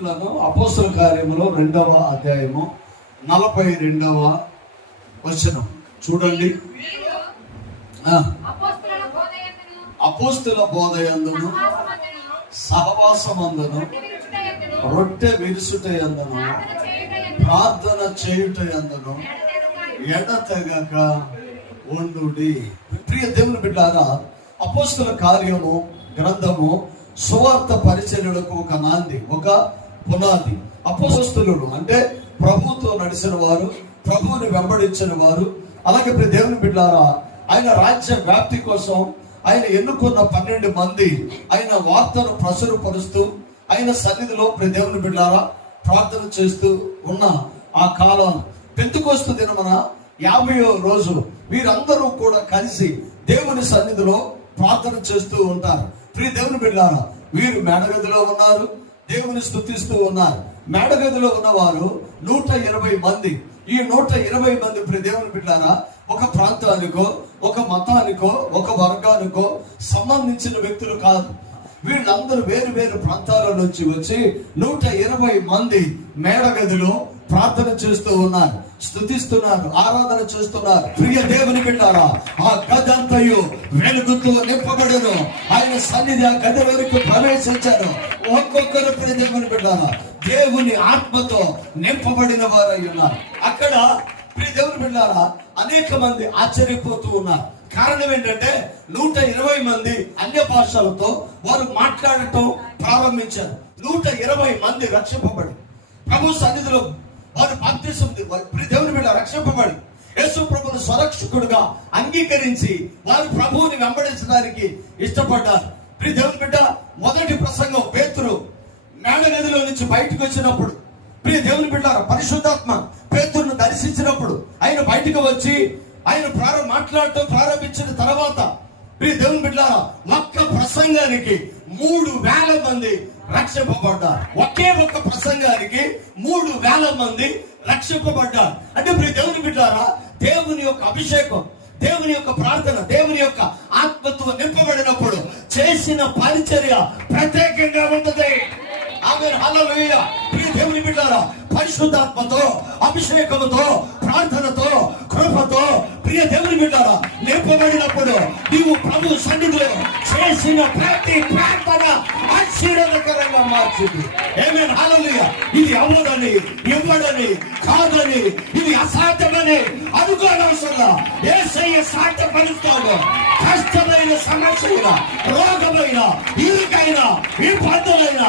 బైబిల్లను అపోస్తుల కార్యములో రెండవ అధ్యాయము నలభై రెండవ వచనం. చూడండి. అపోస్తుల బోధయందును సహవాసమందును, సహవాసమందును? రొట్టె రొట్టె విరుసుటయందును ప్రార్థన ప్రార్థన చేయుటయందును ఎడతెగక ఉండుడి? ప్రియ దేవుని బిడ్డారా అపోస్తుల కార్యము గ్రంథము సువార్త పరిచర్యలకు ఒక నాంది. ఒక పునాది. అపోస్తులు అంటే ప్రభుతో నడిచిన వారు ప్రభువుని వెంబడించిన వారు అలాగే ప్రతి దేవుని బిడ్డారా ఆయన రాజ్య వ్యాప్తి కోసం ఆయన ఎన్నుకున్న పన్నెండు మంది ఆయన వార్తను ప్రచురపరుస్తూ ఆయన సన్నిధిలో ప్రతి దేవుని బిడ్డారా ప్రార్థన చేస్తూ ఉన్న ఆ కాలం పెంతుకోస్తు దినమన యాభైవ రోజు వీరందరూ కూడా కలిసి దేవుని సన్నిధిలో ప్రార్థన చేస్తూ ఉంటారు. ప్రియ దేవుని బిడ్డారా వీరు మేడగదిలో ఉన్నారు దేవుని స్థుతిస్తూ ఉన్నారు. మేడగదిలో ఉన్నవారు నూట ఇరవై మంది. ఈ నూట ఇరవై మంది ప్రియ దేవుని బిడ్డారా ఒక ప్రాంతానికో ఒక మతానికో ఒక వర్గానికో సంబంధించిన వ్యక్తులు కాదు. వీళ్ళందరూ వేరు వేరు ప్రాంతాల నుంచి వచ్చి నూట ఇరవై మంది మేడగదిలో ప్రార్థన చేస్తూ ఉన్నారు స్థుతిస్తున్నారు ఆరాధన చేస్తున్నారు. ప్రియ దేవుని బిడ్డారా ఆ గదంతయు వెలుగుతూ నింపబడను. ఆయన సన్నిధి ఆ గది వరకు ప్రవేశించారు ఒక్కొక్కరు ప్రియ దేవుని బిడ్డారా దేవుని ఆత్మతో నింపబడిన వారై ఉన్నారు. అక్కడ ప్రియ దేవుని బిడ్డారా అనేక మంది ఆశ్చర్యపోతూ ఉన్నారు. కారణం ఏంటంటే నూట ఇరవై మంది అన్య భాషలతో వారు మాట్లాడటం ప్రారంభించారు. నూట ఇరవై మంది రక్షింపబడి ప్రభు సన్నిధిలో వారు బాప్తిసం దేవుని బిడ్డ రక్షింపబడి యేసు ప్రభుని స్వరక్షకుడుగా అంగీకరించి వారు ప్రభువుని వెంబడించడానికి ఇష్టపడ్డారు. ప్రి దేవుని బిడ్డ మొదటి ప్రసంగం పేతురు మేడ నదిలో నుంచి బయటకు వచ్చినప్పుడు ప్రియ దేవుని బిడ్డ పరిశుద్ధాత్మ పేతురును దర్శించినప్పుడు ఆయన బయటకు వచ్చి ఆయన ప్రారంభ మాట్లాడటం ప్రారంభించిన తర్వాత ప్రియ దేవుని బిడ్డారా ఒక్క ప్రసంగానికి మూడు వేల మంది రక్షింపబడ్డారు. ఒకే ఒక్క ప్రసంగానికి మూడు వేల మంది రక్షింపబడ్డారు. అంటే ప్రియ దేవుని బిడ్డారా దేవుని యొక్క అభిషేకం దేవుని యొక్క ప్రార్థన దేవుని యొక్క ఆత్మత్వం నింపబడినప్పుడు చేసిన పరిచర్య ప్రత్యేకంగా ఉంటుంది. ఆమె హలో ప్రియ దేవుని బిడ్డారా పరిశుద్ధాత్మతో అభిషేకముతో ప్రార్థనతో కృపతో ప్రియ దేవుని బిడ్డారా నింపబడినప్పుడు నీవు ప్రభు సన్నిధిలో చేసిన ప్రతి ప్రార్థన ఆశీర్వదకరంగా మార్చింది. ఏమే హల్లెలూయ ఇది అవ్వదని ఇవ్వడని కాదని ఇది అసాధ్యమని అనుకోనవసరం ఏసయ్య సాధ్యపరుస్తాడు. కష్టమైన సమస్యైన రోగమైన ఇరుకైన ఇబ్బందులైన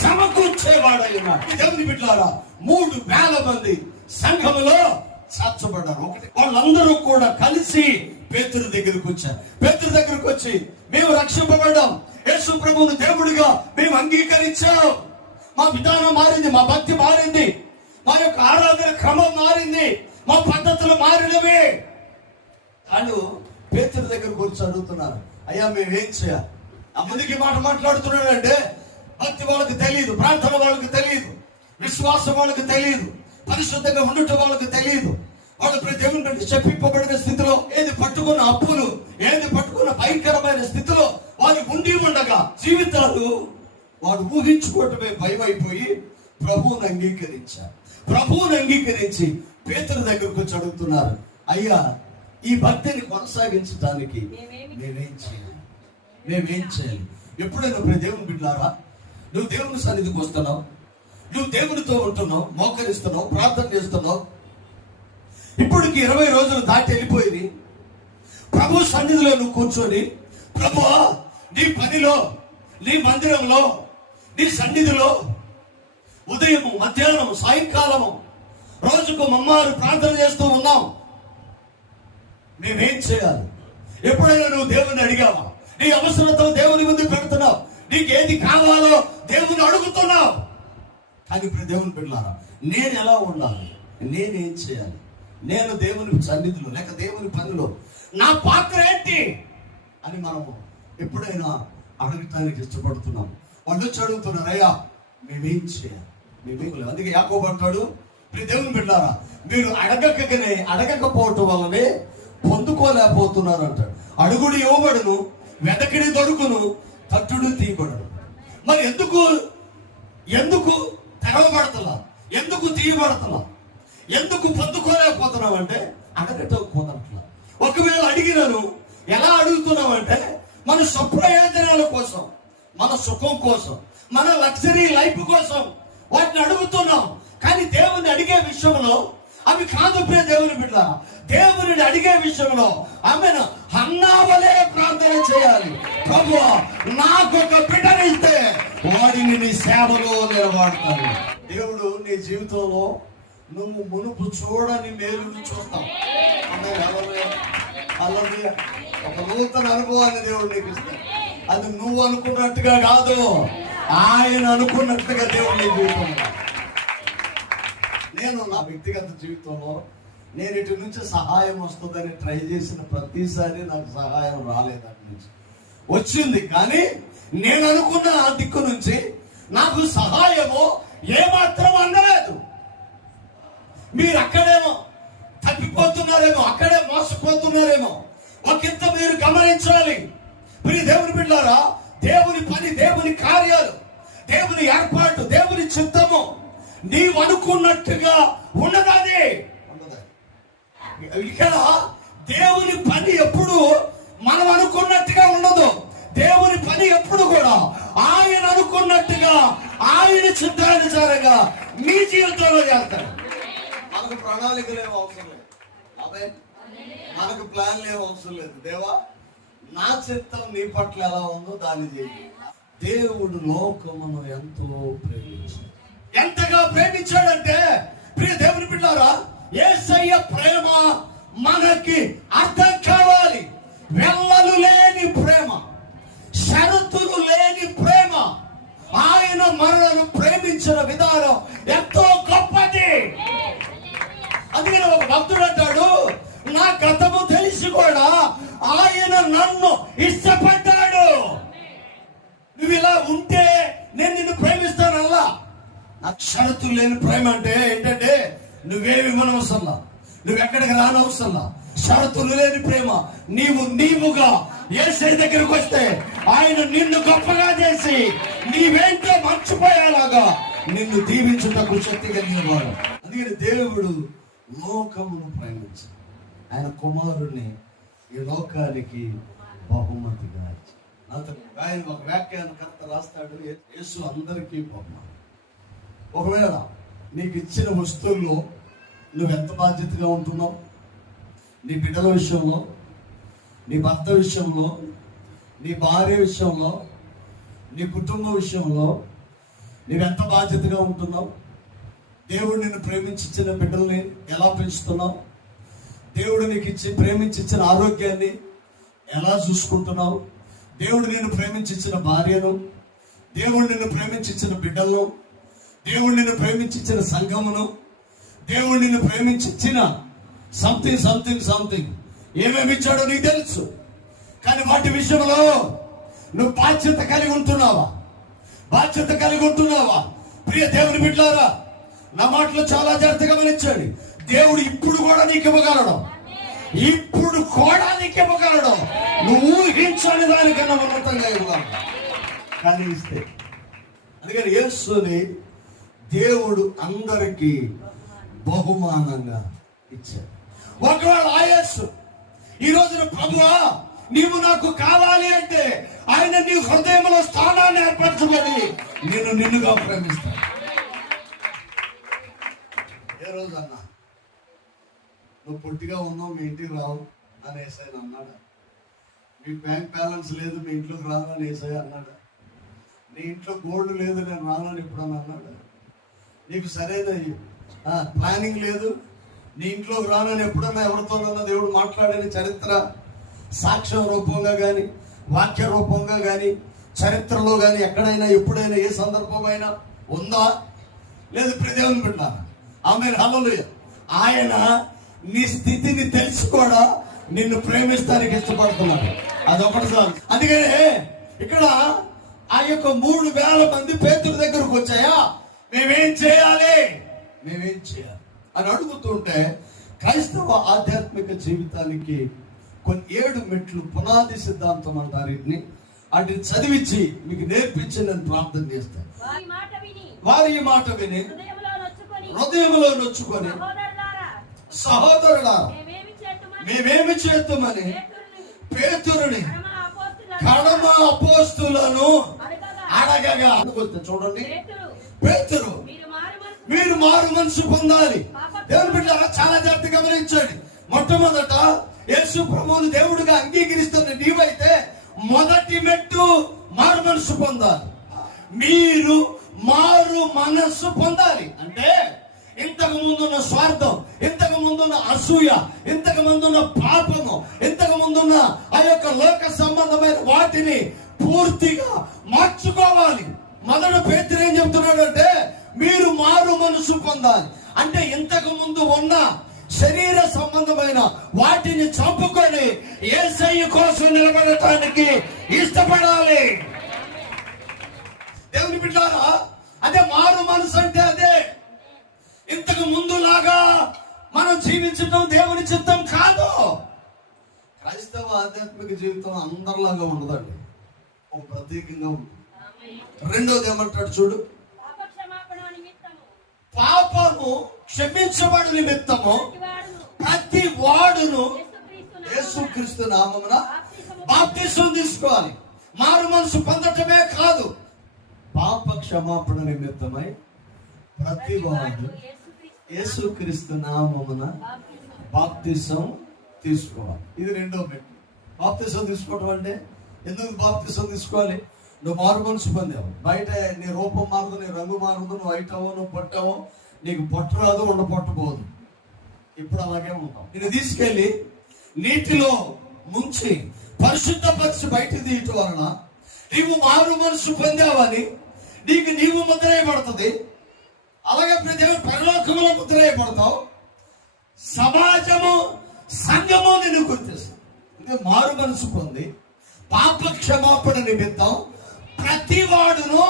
సమకూర్చేవాడు అన్నిటినీ దేవుని బిడ్డారా మూడు వేల మంది సంఘములో చేర్చబడ్డారు ఒకటి వాళ్ళందరూ కూడా కలిసి పేతురు దగ్గరకు వచ్చారు. పేతురు దగ్గరకు వచ్చి మేము రక్షింపబడ్డాం. యేసు ప్రభువును దేవుడిగా మేము అంగీకరించాం. మా విధానం మారింది మా భక్తి మారింది. మా యొక్క ఆరాధన క్రమం మారింది. మా పద్ధతులు మారినవి. వాళ్ళు పేతురు దగ్గరకు వచ్చి అడుగుతున్నారు అయ్యా మేము ఏం చేయాలి? ఆ ముందుకి మాట మాట్లాడుతున్నాడంటే భక్తి వాళ్ళకి తెలియదు ప్రార్థన వాళ్ళకి తెలియదు విశ్వాసం వాళ్ళకి తెలియదు పరిశుద్ధంగా ఉండటం వాళ్ళకి తెలియదు వాళ్ళు ప్రతి దేవుని నుండి చెప్పింపబడిన స్థితిలో ఏది పట్టుకున్న అప్పులు ఏది పట్టుకున్న భయంకరమైన స్థితిలో వాళ్ళు ఉండి ఉండగా జీవితాలు వాడు ఊహించుకోవటమే భయం అయిపోయి ప్రభువుని అంగీకరించారు. ప్రభువుని అంగీకరించి పేతుల దగ్గరకు వచ్చి అడుగుతున్నారు అయ్యా ఈ భక్తిని కొనసాగించడానికి మేమేం చేయాలి? మేమేం చేయాలి? ఎప్పుడైనా దేవుని బిడ్డారా నువ్వు దేవుని సన్నిధికి వస్తున్నావు. నువ్వు దేవునితో ఉంటున్నావు మోకరిస్తున్నావు ప్రార్థన చేస్తున్నావు. ఇప్పటికి ఇరవై రోజులు దాటి వెళ్ళిపోయింది. ప్రభు సన్నిధిలో నువ్వు కూర్చొని ప్రభు నీ పనిలో నీ మందిరంలో నీ సన్నిధిలో ఉదయం మధ్యాహ్నం సాయంకాలము రోజుకు మమ్మారు ప్రార్థన చేస్తూ ఉన్నాం. మేమేం చేయాలి? ఎప్పుడైనా నువ్వు దేవుని అడిగావా? నీ అవసరంతో దేవుని ముందు పెడుతున్నావు. నీకు ఏది కావాలో దేవుని అడుగుతున్నావు. కానీ ఇప్పుడు దేవుని బిడ్డలారా నేను ఎలా ఉండాలి? నేనేం చేయాలి? నేను దేవుని సన్నిధిలో లేక దేవుని పనిలో నా పాత్ర ఏంటి అని మనము ఎప్పుడైనా అడగటానికి ఇష్టపడుతున్నాం. వాళ్ళు వచ్చి అడుగుతున్నారు అయ్యా మేమేం చేయాలి? మేమేం లేదు అందుకే యాకోబడతాడు ఇప్పుడు దేవుని బిడ్డారా మీరు అడగకనే అడగకపోవటం వల్లనే పొందుకోలేకపోతున్నారు అంటాడు. అడుగుడు ఇవ్వబడును వెతకిడి దొరుకును తట్టుడు తీయబడును మరి ఎందుకు ఎందుకు తెరవబడతలా ఎందుకు తీయబడుతున్నాం ఎందుకు పొందుకోలేకపోతున్నావు అంటే అడగటం పోతున్నట్లు ఒకవేళ అడిగినను ఎలా అడుగుతున్నావంటే మన స్వప్రయోజనాల కోసం మన సుఖం కోసం మన లగ్జరీ లైఫ్ కోసం వాటిని అడుగుతున్నాం. కానీ దేవుని అడిగే విషయంలో అవి కాదు ప్రియ దేవుని బిడ్డ దేవుని అడిగే విషయంలో ఆమెను హన్నావలే ప్రార్థన చేయాలి. ప్రభు నాకు ఒక బిడ్డనిస్తే వాడిని నీ సేవలో నిలబడతాను. దేవుడు నీ జీవితంలో నువ్వు మునుపు చూడని మేలును చూస్తావు. అలాగే ఒక నూతన అనుభవాన్ని దేవుడు నీకు ఇస్తాడు. అది నువ్వు అనుకున్నట్టుగా కాదు ఆయన అనుకున్నట్టుగా దేవుడు నీ జీవితంలో. నేను నా వ్యక్తిగత జీవితంలో నేను ఇటు నుంచి సహాయం వస్తుందని ట్రై చేసిన ప్రతిసారి నాకు సహాయం రాలేదు అటు నుంచి వచ్చింది కానీ నేను అనుకున్న ఆ దిక్కు నుంచి నాకు సహాయము ఏమాత్రం అందలేదు. మీరు అక్కడేమో తప్పిపోతున్నారేమో అక్కడే మోసపోతున్నారేమో ఒకంత మీరు గమనించాలి. మీరు దేవుని బిడ్డారా దేవుని పని దేవుని కార్యాలు దేవుని ఏర్పాటు దేవుని చిత్తము నీవు అనుకున్నట్టుగా ఉండదది ఇక్కడ దేవుని పని ఎప్పుడు మనం అనుకున్నట్టుగా ఉండదు. దేవుని పని ఎప్పుడు కూడా ఆయన అనుకున్నట్టుగా ఆయన చిత్తానుసారంగా మీ జీవితంలో చేస్తాడు మనకు ప్రణాళిక లేవు అవసరం లేదు. అదే మనకు ప్లాన్ లేవు అవసరం లేదు. దేవా నా చిత్తం నీ పట్ల ఎలా ఉందో దాన్ని చేయి. దేవుడు లోకమును ఎంతో ప్రేమించాడు? ఎంతగా ప్రేమించాడంటే ప్రియ దేవుని బిడ్డారా ఏసయ్య ప్రేమ మనకి అర్థం కావాలి. వెళ్ళలు లేని ప్రేమ షరతులు లేని ప్రేమ ఆయన మనలను ఇచ్చిన విధానం ఎంతో గొప్పది. అందుకని ఒక భక్తుడు అంటాడు నా గతము తెలిసి కూడా ఆయన నన్ను ఇష్టపడ్డాడు. నువ్వు ఇలా ఉంటే నేను నిన్ను ప్రేమిస్తానల్లా నాకు షరతులు లేని ప్రేమ అంటే ఏంటంటే నువ్వేమి మనవసల్లా? నువ్వు ఎక్కడికి రానవసల్లా? షరతులు లేని ప్రేమ. నీవు నీవుగా ఏసై దగ్గరకు వస్తే ఆయన నిన్ను గొప్పగా చేసి నీవేంటో మర్చిపోయేలాగా నిన్ను దీవించుటకు శక్తి కలిగిన వాడు అందుకని దేవుడు లోకమును ప్రేమించాడు ఆయన కుమారుణ్ణి ఈ లోకానికి బహుమతిగా అతను ఆయన ఒక వ్యాఖ్యానకర్త రాస్తాడు. యేసు అందరికీ బహుమతి ఒకవేళ నీకు ఇచ్చిన వస్తువుల్లో నువ్వు ఎంత బాధ్యతగా ఉంటున్నావు? నీ బిడ్డల విషయంలో నీ భర్త విషయంలో నీ భార్య విషయంలో నీ కుటుంబ విషయంలో నువ్వెంత బాధ్యతగా ఉంటున్నావు? దేవుడు నిన్ను ప్రేమించిన బిడ్డల్ని ఎలా పెంచుతున్నావు? దేవుడు నీకు ఇచ్చి ప్రేమించిన ఆరోగ్యాన్ని ఎలా చూసుకుంటున్నావు? దేవుడు నిన్ను ప్రేమించిన భార్యను దేవుడు నిన్ను ప్రేమించిన బిడ్డలను దేవుడు నిన్ను ప్రేమించిన సంఘమును దేవుడు నిన్ను ప్రేమించిన సంథింగ్ సంథింగ్ సంథింగ్ ఏమేమి ఇచ్చాడో నీకు తెలుసు. కానీ వాటి విషయంలో నువ్వు బాధ్యత కలిగి ఉంటున్నావా? బాధ్యత కలిగి ఉంటున్నావా? ప్రియ దేవుని బిడ్డారా నా మాటలు చాలా జాగ్రత్తగా గమనించండి. దేవుడు ఇప్పుడు కూడా నీకు ఇవ్వగలడు. ఇప్పుడు కూడా నీకు ఇవ్వగలడు. నువ్వు ఊహించని దానికన్నా ఉన్నతంగా ఇవ్వగలడు కానీ ఇస్తే. అందుకని యేసుని దేవుడు అందరికీ బహుమానంగా ఇచ్చాడు. ఒకవేళ ఆయస్సు ఈ రోజున ప్రభువా నీవు నాకు కావాలి అంటే ఆయన నీ హృదయంలో స్థానాన్ని ఏర్పరచుకొని నేను నిన్నుగా ప్రేమిస్తాను. ఏ రోజు నువ్వు పొట్టిగా ఉన్నావు మీ ఇంటికి రావు అని ఏసైనా అన్నాడు? మీ బ్యాంక్ బ్యాలెన్స్ లేదు మీ ఇంట్లోకి రాను అని ఏసై అన్నాడు? నీ ఇంట్లో గోల్డ్ లేదు నేను రానని ఎప్పుడన్నా అన్నాడు? నీకు సరైన ప్లానింగ్ లేదు నీ ఇంట్లోకి రానని ఎప్పుడన్నా ఎవరితోనన్నా దేవుడు మాట్లాడని చరిత్ర సాక్ష్యం రూపంగా కానీ వాక్య రూపంగా కానీ చరిత్రలో కానీ ఎక్కడైనా ఎప్పుడైనా ఏ సందర్భమైనా ఉందా? లేదు ప్రదేవుని బిడ్డ ఆమె హల్లెలూయా. ఆయన నీ స్థితిని తెలిసి కూడా నిన్ను ప్రేమిస్తానికి ఇష్టపడుతున్నాడు. అదొకటి సార్ అందుకనే ఇక్కడ ఆ యొక్క మూడు వేల మంది పేతుల దగ్గరకు వచ్చాయా? మేమేం చేయాలి? మేమేం చేయాలి? అని అడుగుతుంటే క్రైస్తవ ఆధ్యాత్మిక జీవితానికి ఏడు మెట్లు పునాది సిద్ధాంతం అంటారు వీటిని వాటిని చదివించి మీకు నేర్పించి నేను ప్రార్థన చేస్తాను వారి మాట విని. వారి ఈ మాట విని. హృదయంలో నొచ్చుకొని. సహోదరుడా మేమేమి చేద్దామని పేతురుని. కడమ అపోస్తులను. అడగగా. చూడండి. పేతురు. పేతురు. మీరు మారు మనసు. మీరు మారు మనసు పొందాలి. దేవుని బిడ్డ చాలా జాగ్రత్త గమనించండి. మొట్టమొదట యేసు ప్రభువుని దేవుడిగా అంగీకరిస్తున్న నీవైతే మొదటి మెట్టు మారు మనసు పొందాలి. మీరు మారు మనస్సు పొందాలి. అంటే ఇంతకు ముందున్న స్వార్థం ఇంతకు ముందున్న అసూయ ఇంతకు ముందున్న పాపము ఇంతకు ముందున్న ఆ యొక్క లోక సంబంధమైన వాటిని పూర్తిగా మార్చుకోవాలి. మొదట పేతురు ఏం చెప్తున్నాడంటే మీరు మారు మనసు పొందాలి. అంటే ఇంతకు ముందు ఉన్న శరీర సంబంధమైన వాటిని చంపుకొని ఏసయ్య కోసం నిలబడటానికి ఇష్టపడాలి. దేవుని బిడ్డారా అదే మారు మనసు అంటే అదే. ఇంతకు ముందులాగా మనం జీవించడం దేవుని చిత్తం కాదు. క్రైస్తవ ఆధ్యాత్మిక జీవితం అందరిలాగా ఉండదండి. ఒక ప్రత్యేకంగా ఉంటుంది రెండోది ఏమంటాడు చూడు? పాపము క్షమించబడి నిమిత్తము ప్రతి వాడును యేసుక్రీస్తు నామమున బాప్తిసం తీసుకోవాలి. మారు మనసు పొందటమే కాదు. పాప క్షమాపణ నిమిత్తమై ప్రతి వాడు యేసుక్రీస్తు నామమున బాప్తిసం తీసుకోవాలి. ఇది రెండో మెట్టు బాప్తిసం తీసుకోవడం అంటే ఎందుకు బాప్తిసం తీసుకోవాలి? నువ్వు మారు మనసు పొందావు. బయట నీ రూపం మారదు నీ రంగు మారదు నువ్వు వైట్ అవ్వవు నువ్వు పొట్టవు నీకు పొట్ట రాదు ఉండ పొట్టబోదు ఇప్పుడు అలాగే ఉంటాం. నేను తీసుకెళ్ళి నీటిలో ముంచి పరిశుద్ధపరిచి బయట తీయటం వలన నీవు మారు మనసు పొందావని నీకు నీవు ముద్రేయబడుతుంది. అలాగే ప్రతి పరలోకంలో ముద్రేయబడతావు. సమాజము సంఘము నిన్ను గుర్తిస్తుంది. అంటే మారు మనసు పొంది పాప క్షమాపణ నిమిత్తం ప్రతి వాడును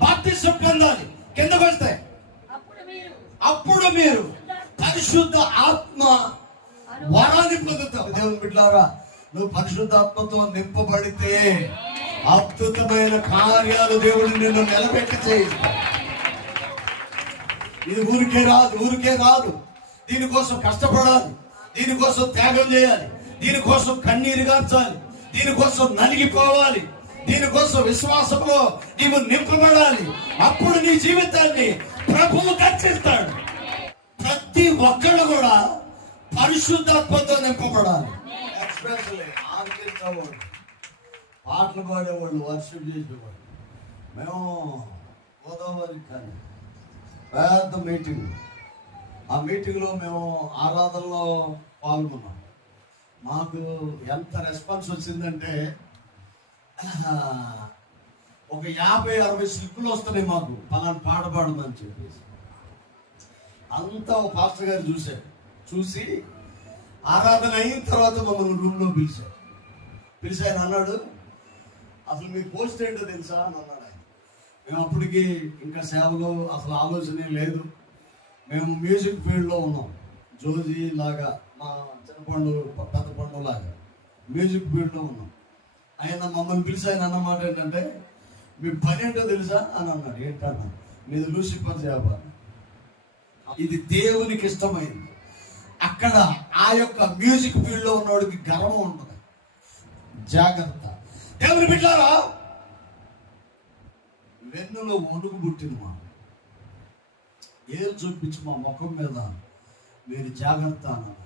బాప్తిసం పొందాలి. కిందకు వస్తాయి. అప్పుడు మీరు పరిశుద్ధ ఆత్మ వరాన్ని పొందుతావు దేవుని బిడ్డారా నువ్వు పరిశుద్ధాత్మతో నింపబడితే అద్భుతమైన కార్యాలు దేవుడు నిన్ను నిలబెట్టి చేయిస్తాడు ఇది ఊరికే రాదు ఊరికే రాదు. దీనికోసం కష్టపడాలి దీనికోసం త్యాగం చేయాలి దీనికోసం కన్నీరు గార్చాలి దీనికోసం నలిగిపోవాలి దీనికోసం విశ్వాసంలో నీవు నింపబడాలి. అప్పుడు నీ జీవితాన్ని ప్రభువు దర్శిస్తాడు ప్రతి ఒక్కళ్ళు కూడా పరిశుద్ధాత్మతో నింపబడాలి. ఎస్పెషల్లీ ఆర్కెస్ట్రా పాటలు పాడేవాళ్ళు వర్షిప్ చేసేవాళ్ళు. మేము గోదావరి కానీ పెద్ద మీటింగ్. ఆ మీటింగ్లో మేము ఆరాధనలో పాల్గొన్నాం. మాకు ఎంత రెస్పాన్స్ వచ్చిందంటే ఒక యాభై అరవై స్లిప్పులు వస్తున్నాయి మాకు. పలానా పాట పాడమని చెప్పేసి. అంతా ఒక పాస్టర్ గారు చూశారు. చూసి ఆరాధన అయిన తర్వాత మమ్మల్ని రూమ్లో పిలిచారు. పిలిచి ఆయన అన్నాడు అసలు మీ పోస్ట్ ఏంటో తెలుసా? అని అన్నాడు ఆయన. మేము అప్పటికి ఇంకా సేవలో అసలు ఆలోచనే లేదు. మేము మ్యూజిక్ ఫీల్డ్లో ఉన్నాం. జోజీ లాగా మా చిన్న పండు పెద్ద పండు లాగా మ్యూజిక్ ఫీల్డ్లో ఉన్నాం. ఆయన మమ్మల్ని పిలిచి ఆయన అన్నమాట ఏంటంటే మీ పని ఏంటో తెలుసా? అని అన్నాడు. ఏంటన్నా మీది లూసిఫర్ చేప ఇది దేవునికి ఇష్టమైంది. అక్కడ ఆ యొక్క మ్యూజిక్ ఫీల్డ్లో ఉన్నోడికి ఉన్నవాడికి గర్వం ఉంటుంది జాగ్రత్త. దేవుని బిడ్డారా వెన్నులో వణుకు పుట్టిన మా ఏం చూపించి మా ముఖం మీద మీరు జాగ్రత్త అన్నారు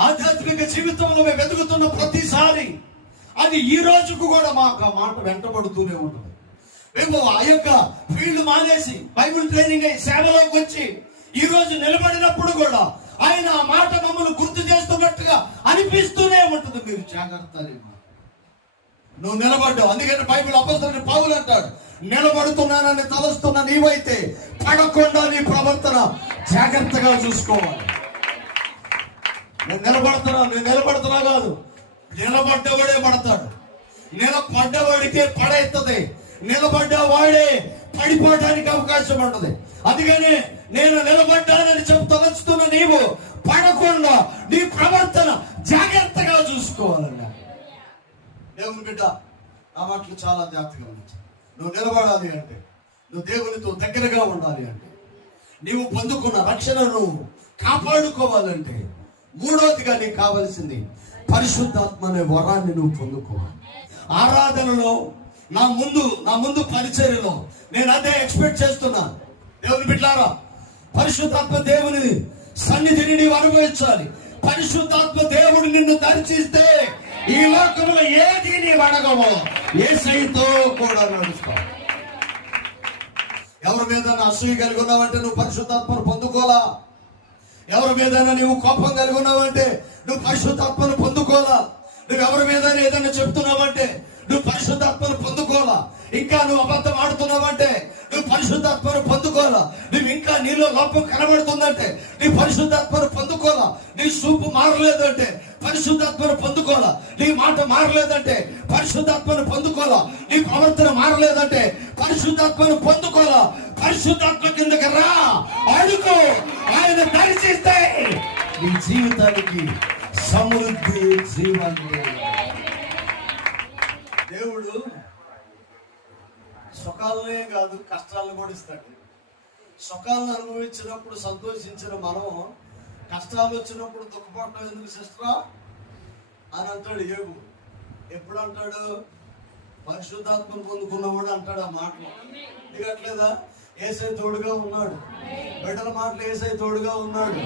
ఆధ్యాత్మిక జీవితంలో మేము వెతుకుతున్న ప్రతిసారి అది ఈ రోజుకు కూడా మాకు ఆ మాట వెంటబడుతూనే ఉంటుంది. మేము ఆ యొక్క ఫీల్డ్ మానేసి బైబిల్ ట్రైనింగ్ అయి సేవలోకి వచ్చి ఈ రోజు నిలబడినప్పుడు కూడా ఆయన ఆ మాట మమ్మల్ని గుర్తు చేస్తున్నట్టుగా అనిపిస్తూనే ఉంటుంది. మీరు జాగ్రత్త నువ్వు నిలబడ్డావు. అందుకని బైబిల్ అపస్తుని పావులు అంటాడు నిలబడుతున్నానని తలుస్తున్న నీవైతే పడకుండా నీ ప్రవర్తన జాగ్రత్తగా చూసుకోవాలి. నేను నిలబడుతున్నా నేను నిలబడుతున్నా కాదు నిలబడ్డవాడే పడతాడు. నిలబడ్డవాడికే పడెత్తది. నిలబడ్డ వాడే పడిపోవడానికి అవకాశం ఉండదు. అందుకని నేను నిలబడ్డానని చెప్తూ తలచుతున్న నీవు పడకుండా నీ ప్రవర్తన జాగ్రత్తగా చూసుకోవాలన్నా. దేవుని బిడ్డ నా మాటలు చాలా జాగ్రత్తగా ఉంది నువ్వు నిలబడాలి అంటే నువ్వు దేవునితో దగ్గరగా ఉండాలి అంటే నీవు పొందుకున్న రక్షణను కాపాడుకోవాలంటే మూడవదిగా నీకు కావలసింది పరిశుద్ధాత్మ అనే వరాన్ని నువ్వు పొందుకోవాలి ఆరాధనలో నా ముందు నా ముందు పరిచర్యలో నేను అదే ఎక్స్పెక్ట్ చేస్తున్నాను దేవుని బిడ్డారా పరిశుద్ధాత్మ దేవుని సన్నిధిని నీవు అనుభవించాలి. పరిశుద్ధాత్మ దేవుడు నిన్ను దర్శిస్తే ఈ లోకంలో ఏది నీవు అడగవో ఏ సైతో కూడా నడుస్తావు. ఎవరి మీద అసూయ కలిగి ఉన్నావంటే నువ్వు పరిశుద్ధాత్మను పొందుకోలా ఎవరి మీద నువ్వు కోపం కలిగి ఉన్నావంటే నువ్వు పరిశుద్ధాత్మను పొందుకోలా నువ్వు ఎవరి మీద ఏదైనా చెప్తున్నావంటే నువ్వు పరిశుద్ధాత్మను పొందుకోలా ఇంకా నువ్వు అబద్ధం ఆడుతున్నావంటే నువ్వు పరిశుద్ధాత్మను పొందుకోలా నువ్వు ఇంకా నీలో లోపం కనబడుతుందంటే నీ పరిశుద్ధాత్మను పొందుకోలా నీ చూపు మారలేదంటే పరిశుద్ధాత్మను పొందుకోలా నీ మాట మారలేదంటే పరిశుద్ధాత్మను పొందుకోలా నీ ప్రవర్తన మారలేదంటే పరిశుద్ధాత్మను పొందుకోలా పరిశుద్ధాత్మ కిందకి రా అడుగు. ఆయన దయచేస్తే మీ జీవితానికి సమృద్ధి జీవాన్ని. దేవుడు సుఖాలనే కాదు కష్టాలను కూడా ఇస్తాడు. సుఖాలను అనుభవించినప్పుడు సంతోషించిన మనం కష్టాలు వచ్చినప్పుడు దుఃఖపడటం ఎందుకు సిస్టరా? అని అంటాడు ఏగు ఎప్పుడు అంటాడు? పరిశుద్ధాత్మను పొందుకున్నవాడు అంటాడు ఆ మాటలు. ఎందుకట్లేదా ఏసై తోడుగా ఉన్నాడు. బిడ్డల మాటలు ఏసై తోడుగా ఉన్నాడు.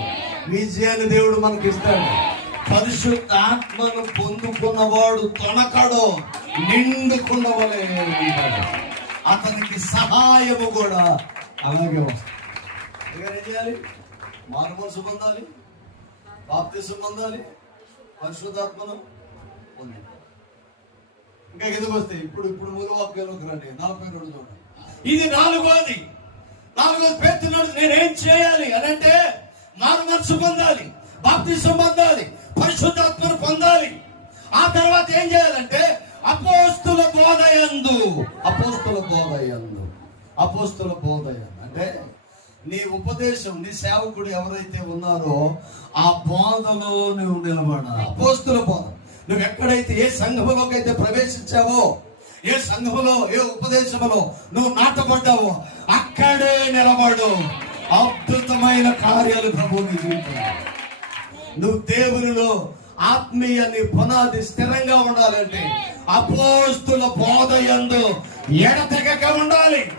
విజయాన్ని దేవుడు మనకి ఇస్తాడు పరిశుద్ధ ఆత్మను పొందుకున్నవాడు తొనకడో నిండుకున్న వలే అతనికి సహాయము కూడా అలాగే వస్తుంది. ఏం చేయాలి? మారుమనసు పొందాలి. బాప్తిసం పొందాలి. పరిశుద్ధాత్మను పొందాలి. ఇంకా ఎందుకు వస్తాయి ఇప్పుడు ఇప్పుడు మూడు వాక్యాలకు రండి. నలభై రెండు చూడండి. ఇది నాలుగోది. నాలుగోది పెడుతున్నాడు నేనేం చేయాలి అని అంటే మారు మనసు పొందాలి బాప్తిసం పొందాలి పరిశుద్ధాత్మను పొందాలి. ఆ తర్వాత ఏం చేయాలంటే అపోస్తుల బోధయందు అపోస్తుల బోధయందు అపోస్తుల బోధయందు అంటే నీ ఉపదేశం నీ సేవకుడు ఎవరైతే ఉన్నారో ఆ బోధలో నువ్వు నిలబడాలి. అపోస్తుల బోధ. నువ్వు ఎక్కడైతే ఏ సంఘములోకైతే అయితే ప్రవేశించావో ఏ సంఘములో ఏ ఉపదేశములో నువ్వు నాటబడ్డావో అక్కడే నిలబడు. అద్భుతమైన కార్యాలు ప్రభు నీ జీవితంలో. నువ్వు దేవునిలో ఆత్మీయ పునాది స్థిరంగా ఉండాలంటే అపోస్తుల బోధ ఎందు ఎడతెగక ఉండాలి.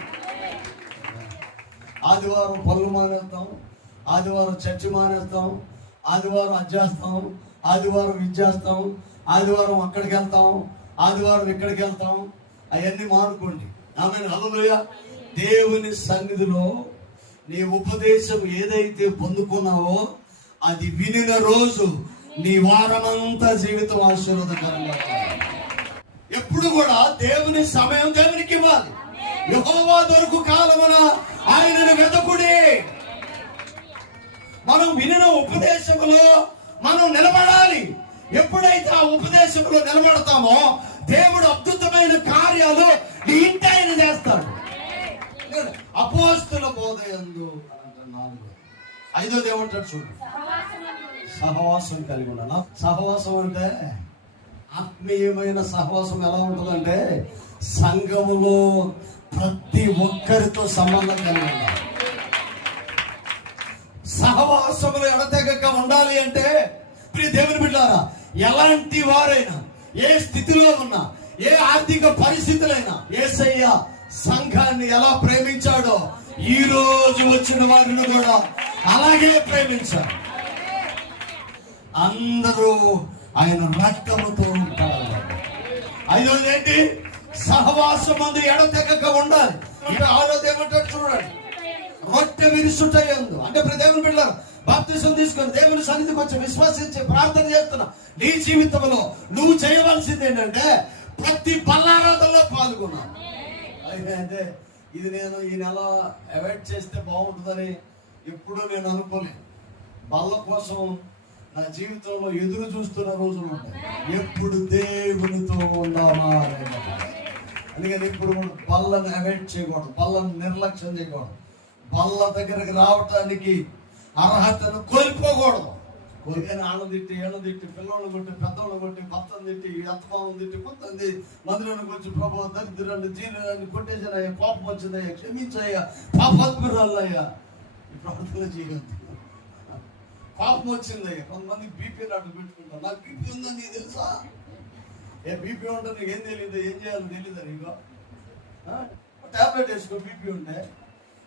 ఆదివారం పనులు మానేస్తాం ఆదివారం చర్చి మానేస్తాం ఆదివారం అజ్జేస్తాం ఆదివారం విద్యేస్తాం ఆదివారం అక్కడికి వెళ్తాం ఆదివారం ఇక్కడికి వెళ్తాం. అవన్నీ మానుకోండి. ఆమె హల్లెలూయా. దేవుని సన్నిధిలో నీ ఉపదేశం ఏదైతే పొందుకున్నావో అది వినిన రోజు నీ వారమంతా జీవితం ఆశీర్వాదకరంగా ఎప్పుడు కూడా దేవుని సమయం దేవునికి ఇవ్వాలి. యహోవా దొరకు కాలమున ఆయనను వెతకుడి. మనం వినిన ఉపదేశములో మనం నిలబడాలి. ఎప్పుడైతే ఆ ఉపదేశంలో నిలబడతామో దేవుడు అద్భుతమైన కార్యాలు నీ ఇంటి ఆయన చేస్తాడు. అపోస్తుల బోధ ఎందు ఐదో దేవుడు చూడు. సహవాసం కలిగి ఉండాలి. సహవాసం అంటే ఆత్మీయమైన సహవాసం ఎలా ఉంటుందంటే సంఘములో ప్రతి ఒక్కరితో సంబంధం కలిగి ఉండాలి. సహవాసములు ఎడతెగక ఉండాలి అంటే ప్రియ దేవుని బిడ్డారా ఎలాంటి వారైనా ఏ స్థితిలో ఉన్నా ఏ ఆర్థిక పరిస్థితులైనా ఏసయ్య సంఘాన్ని ఎలా ప్రేమించాడో ఈ రోజు వచ్చిన వారిని కూడా అలాగే ప్రేమించాడు. అందరూ ఆయన రక్తముతో ఉంటారు. ఐదోది ఏంటి? సహవాసం మందు ఎడతెగక ఉండాలి. ఇక ఆలోది ఏమంటారు చూడండి. రొట్టె విరుసుట అంటే ప్రతి దేవుని బిడ్డలారా బాప్తిసం తీసుకొని దేవుని సన్నిధికి వచ్చి విశ్వసించి ప్రార్థన చేస్తున్నా నీ జీవితంలో నువ్వు చేయవలసింది ఏంటంటే ప్రతి బల్లారాధనలో పాల్గొన్నా అయితే అంటే ఇది నేను ఈ నెల అవాయిడ్ చేస్తే బాగుంటుందని ఎప్పుడూ నేను అనుకోలేదు. బల్ల కోసం నా జీవితంలో ఎదురు చూస్తున్న రోజులు ఉంటాయి. ఎప్పుడు దేవునితో ఉందామా అందుకని ఇప్పుడు బల్లను అవాయిడ్ చేయకూడదు బల్లను నిర్లక్ష్యం చేయకూడదు. బల్ల దగ్గరకు రావటానికి అర్హతను కోల్పోకూడదు. కొరికని ఆళ్ళని తిట్టి ఏళ్ళని తిట్టి పిల్లలను కొట్టి పెద్దవాళ్ళని కొట్టి భర్తను తిట్టి అత్తమామను తిట్టి కొంతమంది మందిరాన్ని వచ్చి ప్రభావ దరిద్రాన్ని జీనాన్ని కొట్టేసానయ్యా కోపం వచ్చిందయ్యా క్షమించయ్యా పాపాత్మరాలయ్యా. ఈ ప్రార్థన చేయొద్దు. పాపం వచ్చిందయ్యా. కొంతమంది బీపీ అడ్డు పెట్టుకుంటారు. నాకు బీపీ ఉందని నీకు తెలుసా? ఏ బీపీ ఉంటే నీకు ఏం తెలియదు ఏం చేయాలో తెలియదు నీకు? టాబ్లెట్ వేసుకో బీపీ ఉంటే.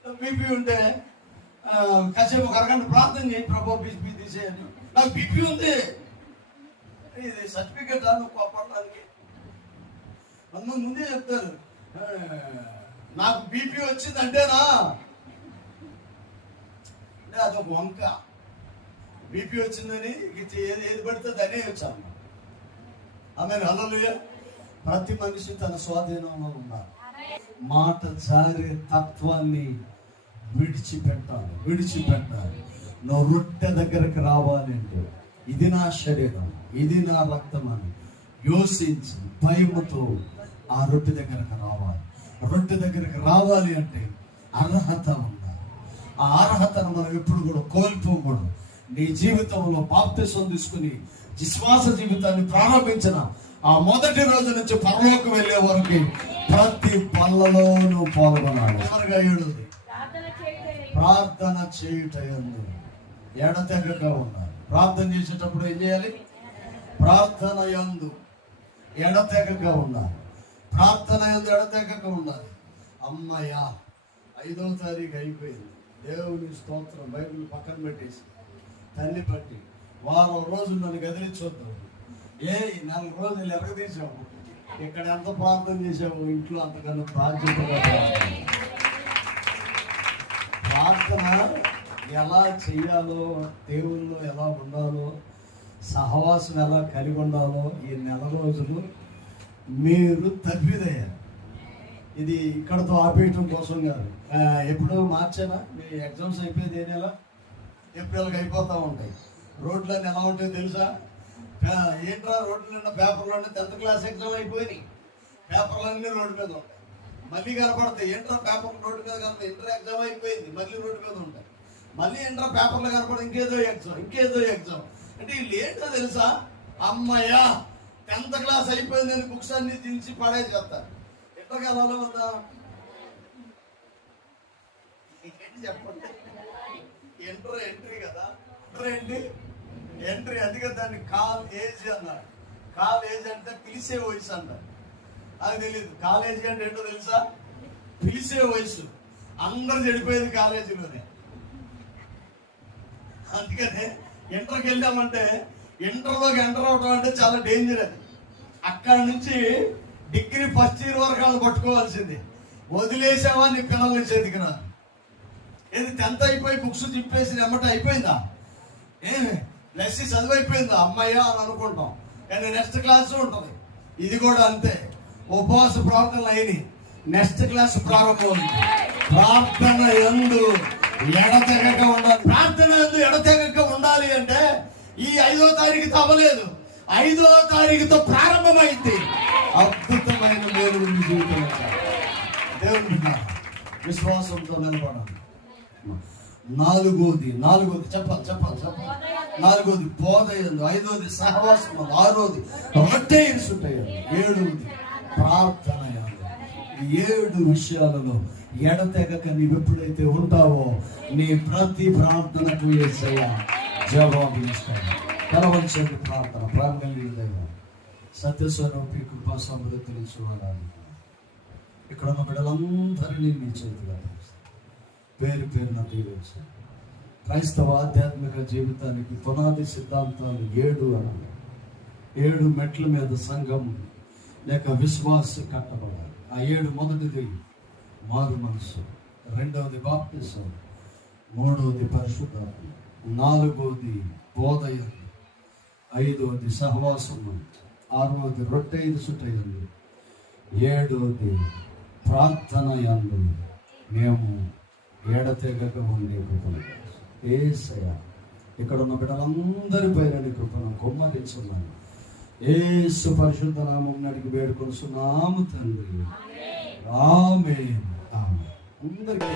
బీపీ ఉంటే ఆ, కాసేపు ఒక అరగంట ప్రార్థన చేయి ప్రభావ బీపీ తీసేయని. నాకు బీపీ ఉంది. ఇది సర్టిఫికెట్ రాను కోపడడానికి అందరూ ముందే చెప్తారు. నాకు బీపీ వచ్చింది అంటేనా అంటే అదొక వంక. బీపీ వచ్చిందని ఇది ఏది ఏది పడితే దానే వచ్చాను ఆమె అల్లలుయ ప్రతి మనిషి తన స్వాధీనంలో ఉన్నారు. మాట జారే తత్వాన్ని విడిచిపెట్టాలి విడిచిపెట్టాలి. నువ్వు రొట్టె దగ్గరకు రావాలి అంటే ఇది నా శరీరం ఇది నా రక్తం అని యోసించి భయముతో ఆ రొట్టె దగ్గరకు రావాలి. రొట్టె దగ్గరకు రావాలి అంటే అర్హత ఉండాలి. ఆ అర్హతను మనం ఎప్పుడు కూడా కోల్పోకూడదు. నీ జీవితంలో బాప్తిసం తీసుకుని విశ్వాస జీవితాన్ని ప్రారంభించిన ఆ మొదటి రోజు నుంచి పరలోకం వెళ్ళే వరకు ప్రతి పనులలోనూ పాల్గొనాలి. ప్రార్థన చేయుట ఎందుకు ఎడతెగక ఉండాలి ప్రార్థన చేసేటప్పుడు ఏం చేయాలి? ప్రార్థన యందు ఎడతెగక ఉండాలి. ప్రార్థన యందు ఎడతెగక ఉండాలి. అమ్మయ్యా ఐదవ తారీఖు అయిపోయింది. దేవుని స్తోత్రం బైబిల్ పక్కన పెట్టేసి తల్లి పట్టి వారం రోజులు నన్ను గదిలించొద్దాం ఏ నాలుగు రోజులు ఎరగదీసాము ఇక్కడ ఎంత ప్రార్థన చేసావు ఇంట్లో అంతకన్నా ప్రార్థన. ప్రార్థన ఎలా చేయాలో దేవుళ్ళు ఎలా ఉండాలో సహవాసం ఎలా కలిగి ఉండాలో ఈ నెల రోజులు మీరు తప్పిదయ్యారు. ఇది ఇక్కడతో ఆపేయటం కోసం కాదు. ఎప్పుడో ఎప్పుడు మార్చేనా? మీ ఎగ్జామ్స్ అయిపోయింది ఏ నెల? ఏప్రిల్కి అయిపోతూ ఉంటాయి. రోడ్లన్నీ ఎలా ఉంటాయో తెలుసా? ఏంట్రా రోడ్లు పేపర్లు పేపర్లో టెన్త్ క్లాస్ ఎగ్జామ్ అయిపోయినాయి. పేపర్లన్నీ రోడ్డు మీద ఉంటాయి. మళ్ళీ కనపడతాయి. ఏంట్రా పేపర్ రోడ్డు మీద కనపడతాయి? ఇంటర్ ఎగ్జామ్ అయిపోయింది? మళ్ళీ రోడ్డు మీద ఉంటాయి. మళ్ళీ ఇంటర్ పేపర్లో కనపడదు ఇంకేదో ఎగ్జామ్ ఇంకేదో ఎగ్జామ్ అంటే వీళ్ళు ఏంటో తెలుసా? అమ్మయ్యా టెన్త్ క్లాస్ అయిపోయిందని బుక్స్ అన్ని దించి పడేసేస్తారు. ఇంటర్ కాలంలో వద్దా చెప్పండి? ఎంటర్ ఎంట్రీ కదా. ఎంటర్ ఏంటి? ఎంట్రీ అందుకే దాన్ని కాల్ ఏజ్ అన్నాడు కాల్ ఏజ్ అంటే పిలిచే వయసు అంటారు అది తెలియదు కాలేజీ అంటే ఏంటో తెలుసా? పిలిచే వయసు అందరు చెడిపోయేది కాలేజీలోనే అందుకనే ఇంటర్కి వెళ్ళామంటే ఇంటర్లోకి ఎంటర్ అవడం అంటే చాలా డేంజర్ అది. అక్కడ నుంచి డిగ్రీ ఫస్ట్ ఇయర్ వరకు వాళ్ళు పట్టుకోవాల్సింది. వదిలేసావా నీ పిల్లల్ని చేతికి రా. ఏది టెన్త్ అయిపోయి బుక్స్ తిప్పేసి ఎమ్మట అయిపోయిందా? ఏమి? లెస్సీ చదువు అయిపోయిందా అమ్మాయ్యా అని అనుకుంటాం. కానీ నెక్స్ట్ క్లాస్ ఉంటుంది. ఇది కూడా అంతే. ఉపవాస ప్రార్థనలు అయినాయి. నెక్స్ట్ క్లాస్ ప్రారంభం. ప్రార్థన ఎందు ఎడతెగక ఉండాలి. ఈ ఐదో తారీఖు అవ్వలేదు ఐదో తారీఖుతో ప్రారంభమైంది. అద్భుతమైన మేలు మీ జీవితంలో. దేవుడు విశ్వాసంతో నిలబడాలి. నాలుగోది నాలుగోది చెప్పాలి చెప్పాలి చెప్పాలి. నాలుగోది బోధ ఎందు ఐదోది సహవాసం ఆరోది రొట్టె ఇరుసుంటాయి ఏడవది ప్రార్థన ఈ ఏడు విషయాలలో ఎడతెగక నీవు ఎప్పుడైతే ఉంటావో నీ ప్రతి ప్రార్థనకు ఏసయ్య జవాబు ఇస్తాడు కలవంచండి ప్రార్థన ప్రాణం కలిగిన దైవం సత్యస్వరూపి కృపా సమృద్ధి చూడాలి ఇక్కడ ఉన్న బిడ్డలందరినీ మీ చేతిగా పేరు పేరున దీవించు క్రైస్తవ ఆధ్యాత్మిక జీవితానికి పునాది సిద్ధాంతాలు ఏడు అనాలి ఏడు మెట్ల మీద సంఘం లేక విశ్వాస కట్టబడాలి ఆ ఏడు మొదటిది మారు మనసు రెండవది బాప్తిసం. మూడవది పరిశుద్ధాత్మ. నాలుగోది బోధయందు ఐదోది సహవాసం ఆరవది రొట్టె ఇరుసుటయందు ఏడోది ప్రార్థన యందు మేము ఏడతెగక ఉండే కృపను. ఏసయ ఇక్కడ ఉన్న బిడ్డలందరి పైన నీ కృపను కొమ్మరించున్నాను. ఏసు పరిశుద్ధ నామం నడికి వేడుకొనుచున్నాము తండ్రి. ఆమె అందరికీ